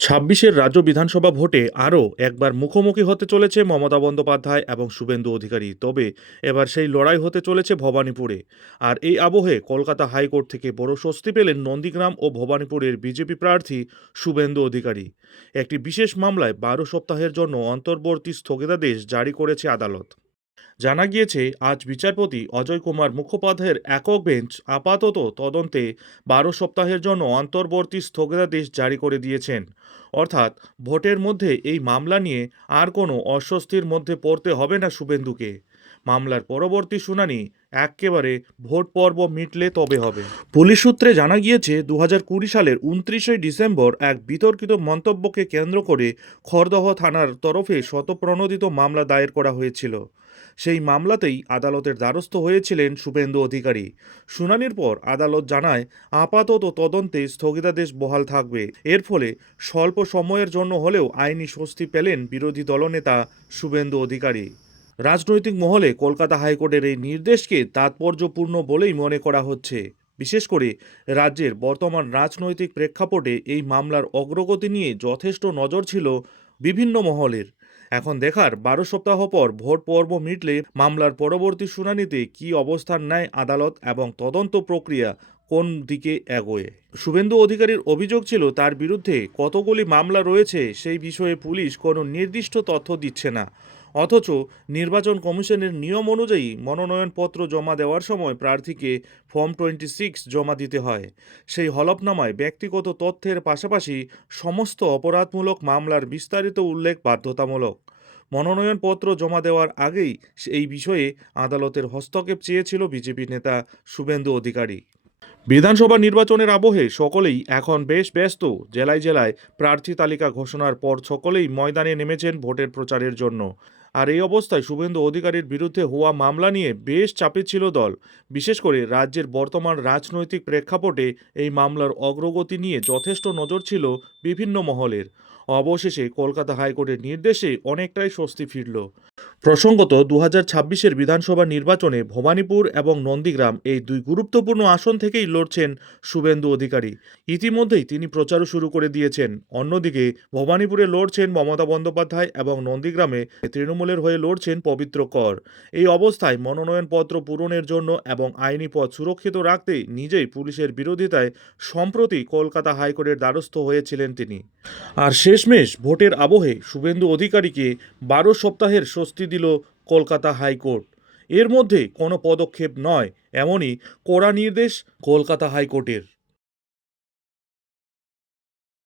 ছাব্বিশের রাজ্য বিধানসভা ভোটে আরও একবার মুখোমুখি হতে চলেছে মমতা বন্দ্যোপাধ্যায় এবং শুভেন্দু অধিকারী। তবে এবার সেই লড়াই হতে চলেছে ভবানীপুরে। আর এই আবহে কলকাতা হাইকোর্ট থেকে বড় স্বস্তি পেলেন নন্দীগ্রাম ও ভবানীপুরের বিজেপি প্রার্থী শুভেন্দু অধিকারী। একটি বিশেষ মামলায় 12 সপ্তাহের জন্য অন্তর্বর্তী স্থগিতাদেশ জারি করেছে আদালত। জানা গিয়েছে, আজ বিচারপতি অজয় কুমার মুখোপাধ্যায়ের একক বেঞ্চ আপাতত তদন্তে 12 সপ্তাহের জন্য অন্তর্বর্তী স্থগিতাদেশ জারি করে দিয়েছেন। অর্থাৎ ভোটের মধ্যে এই মামলা নিয়ে আর কোনো অস্বস্তির মধ্যে পড়তে হবে না শুভেন্দুকে। মামলার পরবর্তী শুনানি একেবারে ভোট পর্ব মিটলে তবে হবে। পুলিশ সূত্রে জানা গিয়েছে, 2020 সালের 29 ডিসেম্বর এক বিতর্কিত মন্তব্যকে কেন্দ্র করে খড়দহ থানার তরফে শতপ্রণোদিত মামলা দায়ের করা হয়েছিল। সেই মামলাতেই আদালতের দ্বারস্থ হয়েছিলেন শুভেন্দু অধিকারী। শুনানির পর আদালত জানায়, আপাতত তদন্তে স্থগিতাদেশ বহাল থাকবে। এর ফলে স্বল্প সময়ের জন্য হলেও আইনি স্বস্তি পেলেন বিরোধী দলনেতা শুভেন্দু অধিকারী। রাজনৈতিক মহলে কলকাতা হাইকোর্টের এই নির্দেশকে তাৎপর্যপূর্ণ বলেই মনে করা হচ্ছে। বিশেষ করে রাজ্যের বর্তমান রাজনৈতিক প্রেক্ষাপটে এই মামলার অগ্রগতি নিয়ে যথেষ্ট নজর ছিল বিভিন্ন মহলের। এখন দেখার 12 সপ্তাহ পর ভোট পর্ব মিটলে মামলার পরবর্তী শুনানিতে কী অবস্থান নেয় আদালত এবং তদন্ত প্রক্রিয়া কোন দিকে এগোয়। শুভেন্দু অধিকারীর অভিযোগ ছিল, তার বিরুদ্ধে কতগুলি মামলা রয়েছে সেই বিষয়ে পুলিশ কোনো নির্দিষ্ট তথ্য দিচ্ছে না। অথচ নির্বাচন কমিশনের নিয়ম অনুযায়ী মনোনয়নপত্র জমা দেওয়ার সময় প্রার্থীকে ফর্ম 26 জমা দিতে হয়। সেই হলফনামায় ব্যক্তিগত তথ্যের পাশাপাশি সমস্ত অপরাধমূলক মামলার বিস্তারিত উল্লেখ বাধ্যতামূলক। মনোনয়নপত্র জমা দেওয়ার আগেই এই বিষয়ে আদালতের হস্তক্ষেপ চেয়েছিল বিজেপি নেতা শুভেন্দু অধিকারী। বিধানসভা নির্বাচনের আবহে সকলেই এখন বেশ ব্যস্ত। জেলায় জেলায় প্রার্থী তালিকা ঘোষণার পর সকলেই ময়দানে নেমেছেন ভোটের প্রচারের জন্য। আর এই অবস্থায় শুভেন্দু অধিকারীর বিরুদ্ধে হওয়া মামলা নিয়ে বেশ চাপে ছিল দল। বিশেষ করে রাজ্যের বর্তমান রাজনৈতিক প্রেক্ষাপটে এই মামলার অগ্রগতি নিয়ে যথেষ্ট নজর ছিল বিভিন্ন মহলের। অবশেষে কলকাতা হাইকোর্টের নির্দেশে অনেকটাই স্বস্তি ফিরল। প্রসঙ্গত, 2026-এর বিধানসভা নির্বাচনে ভবানীপুর এবং নন্দীগ্রাম এই দুই গুরুত্বপূর্ণ আসন থেকেই লড়ছেন শুভেন্দু অধিকারী। ইতিমধ্যেই তিনি প্রচারও শুরু করে দিয়েছেন। অন্যদিকে ভবানীপুরে লড়ছেন মমতা বন্দ্যোপাধ্যায় এবং নন্দীগ্রামে তৃণমূলের হয়ে লড়ছেন পবিত্র কর। এই অবস্থায় মনোনয়নপত্র পূরণের জন্য এবং আইনি পথ সুরক্ষিত রাখতে নিজেই পুলিশের বিরোধিতায় সম্প্রতি কলকাতা হাইকোর্টের দ্বারস্থ হয়েছিলেন তিনি। আর শেষমেশ ভোটের আবহে শুভেন্দু অধিকারীকে 12 সপ্তাহের স্বস্তি দিল কলকাতা হাইকোর্ট। এর মধ্যে কোনো পদক্ষেপ নয়, এমনই কড়া নির্দেশ কলকাতা হাইকোর্টের।